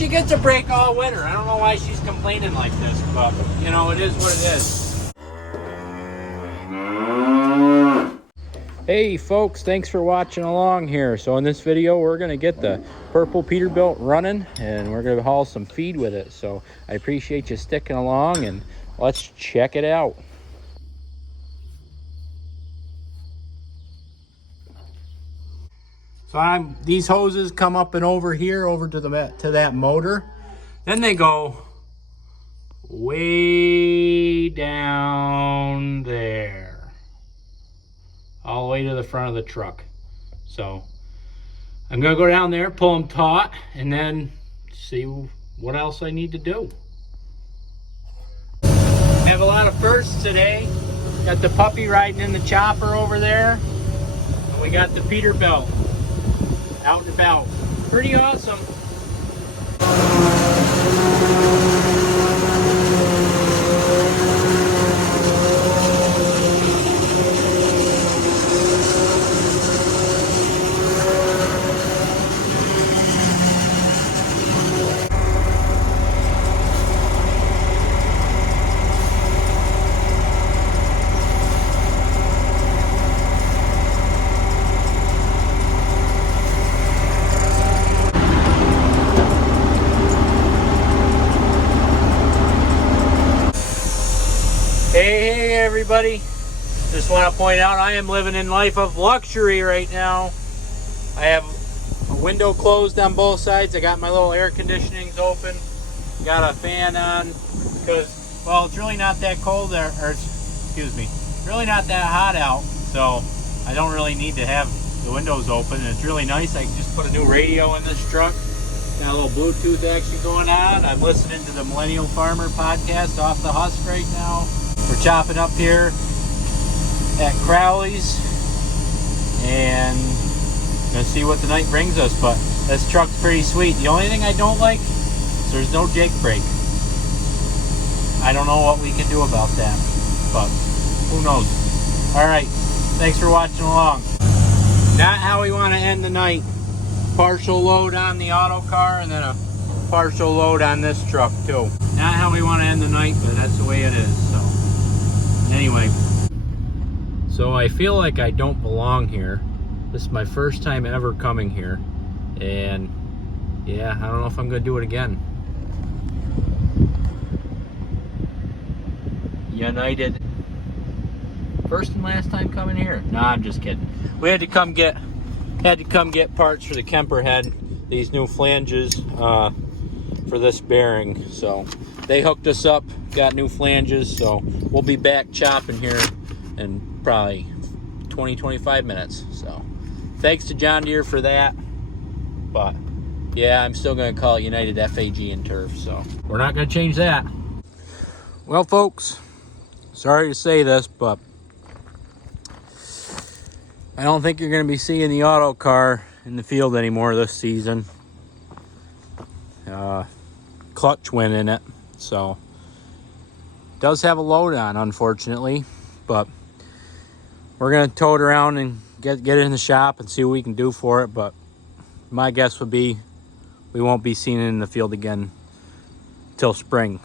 She gets a break all winter. I don't know why she's complaining like this, but you know, it is what it is. Hey folks, thanks for watching along here. So in this video, we're gonna get the purple Peterbilt running and we're gonna haul some feed with it. So I appreciate you sticking along and let's check it out. So these hoses come up and over here, over to that motor. Then they go way down there, all the way to the front of the truck. So I'm gonna go down there, pull them taut, and then see what else I need to do. I have a lot of firsts today. Got the puppy riding in the chopper over there. And we got the Peterbilt out and about. Pretty awesome. Hey everybody, just want to point out I am living in life of luxury right now. I have a window closed on both sides. I got my little air conditionings open, got a fan on because, well, it's really not that cold there, or excuse me, really not that hot out, so I don't really need to have the windows open. And it's really nice. I just put a new radio in this truck, got a little Bluetooth action going on. I'm listening to the Millennial Farmer podcast off the husk right now. We're chopping up here at Crowley's and gonna see what the night brings us, but this truck's pretty sweet. The only thing I don't like is there's no Jake brake. I don't know what we can do about that, but who knows. Alright, thanks for watching along. Not how we want to end the night. Partial load on the Autocar and then a partial load on this truck too. Not how we want to end the night, but that's the way it is. So anyway, so I feel like I don't belong here. This is my first time ever coming here, and yeah, I don't know if I'm gonna do it again. United. First and last time coming here. Nah, I'm just kidding. We had to come get parts for the Kemper head, these new flanges for this bearing. So they hooked us up, got new flanges, so we'll be back chopping here in probably 20-25 minutes. So thanks to John Deere for that, but yeah, I'm still going to call it United FAG and Turf, so we're not going to change that. Well folks, sorry to say this, but I don't think you're going to be seeing the Autocar in the field anymore this season. Clutch went in it, so does have a load on, unfortunately, but we're gonna tow it around and get it in the shop and see what we can do for it. But my guess would be we won't be seeing it in the field again till spring.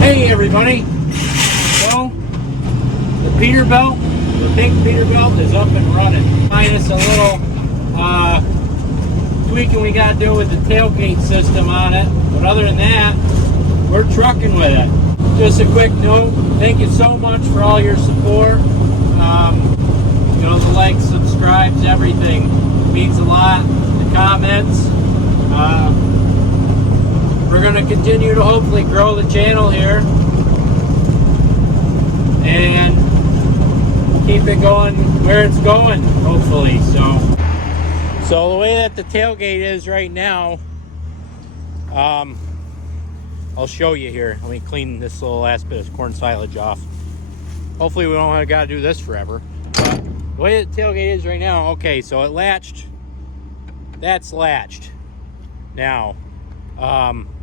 Hey everybody, so the Peterbilt, the big Peterbilt is up and running. Minus a little tweaking we got to do with the tailgate system on it. But other than that, we're trucking with it. Just a quick note, thank you so much for all your support. You know, the like, to continue to hopefully grow the channel here and keep it going where it's going, hopefully. So the way that the tailgate is right now, I'll show you here. Let me clean this little last bit of corn silage off. Hopefully we don't have got to do this forever. But the way the tailgate is right now, okay, so it latched. That's latched. Now,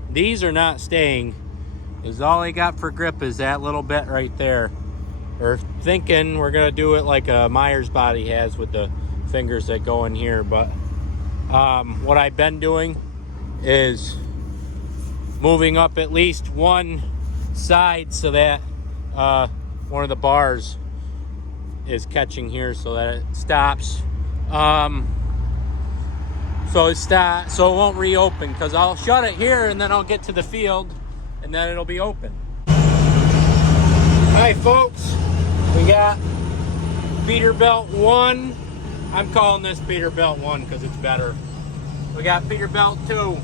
these are not staying. Is all they got for grip is that little bit right there. We're thinking we're gonna do it like a Myers body has with the fingers that go in here. But what I've been doing is moving up at least one side so that one of the bars is catching here so that it stops. So it won't reopen, because I'll shut it here and then I'll get to the field and then it'll be open. Alright folks, we got Peterbilt 1. I'm calling this Peterbilt 1 because it's better. We got Peterbilt 2.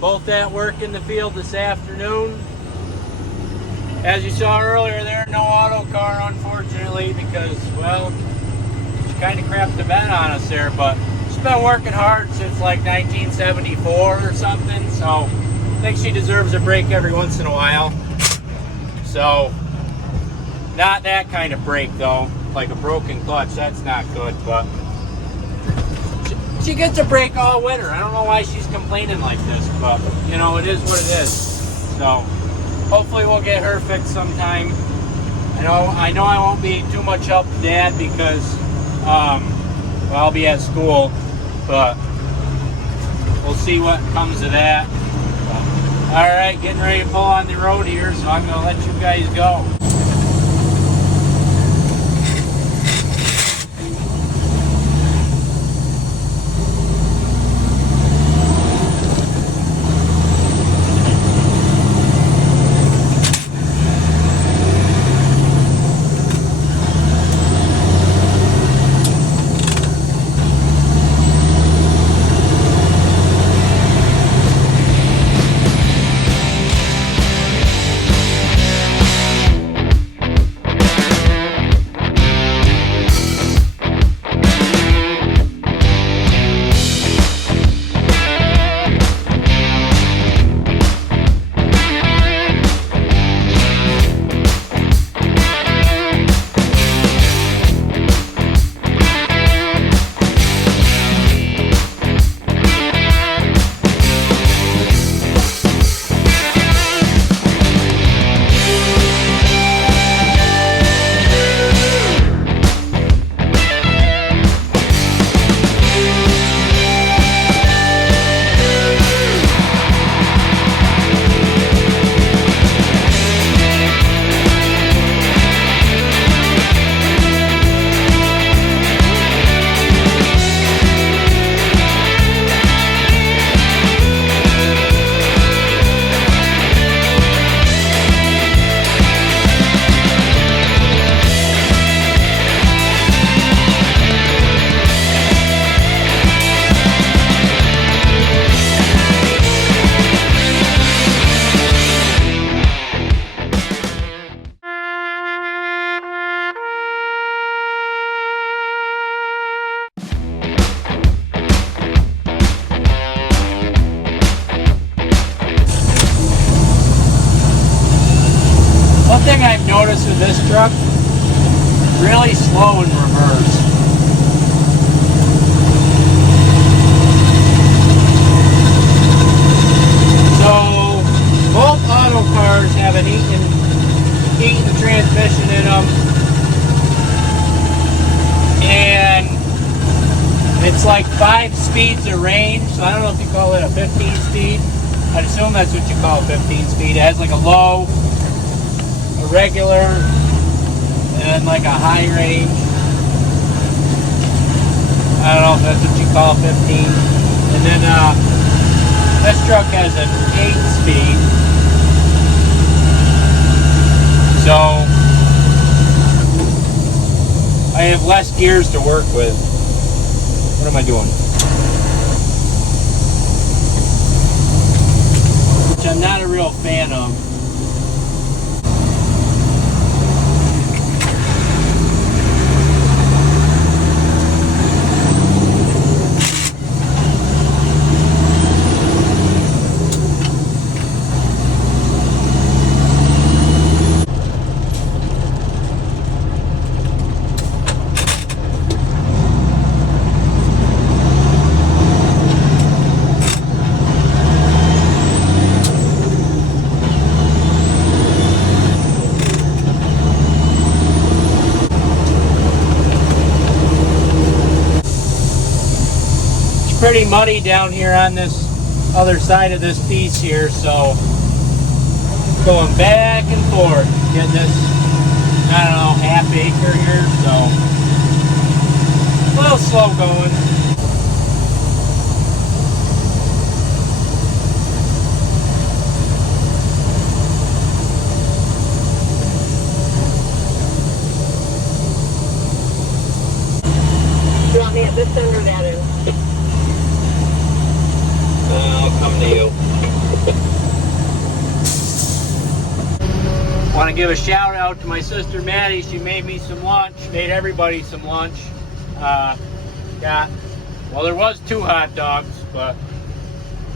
Both at work in the field this afternoon. As you saw earlier there, no Autocar unfortunately, because, well, she kind of crapped the bed on us there, but she's been working hard since like 1974 or something, so I think she deserves a break every once in a while. So, not that kind of break though, like a broken clutch, that's not good, but she gets a break all winter. I don't know why she's complaining like this, but you know, it is what it is. So hopefully we'll get her fixed sometime. I know I won't be too much help to Dad because well, I'll be at school, but we'll see what comes of that. Alright, getting ready to pull on the road here, so I'm gonna let you guys go. One thing I've noticed with this truck, really slow in reverse. So both Autocars have an Eaton transmission in them, and it's like 5 speeds of range. So I don't know if you call it a 15 speed. I'd assume that's what you call a 15 speed. It has like a low, a regular, and like a high range. I don't know if that's what you call 15. And then this truck has an 8-speed. So I have less gears to work with. What am I doing? which I'm not a real fan of. Pretty muddy down here on this other side of this piece here, so going back and forth, getting this, I don't know, half acre here, so a little slow going. Do you want me at this end or that end? I'll come to you. Want to give a shout out to my sister Maddie. She made me some lunch, made everybody some lunch. Well, there was 2 hot dogs, but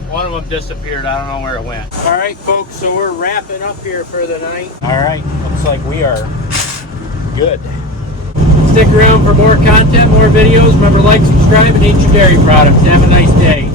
one of them disappeared. I don't know where it went. All right, folks, so we're wrapping up here for the night. All right, looks like we are good. Stick around for more content, more videos. Remember, like, subscribe, and eat your dairy products. Have a nice day.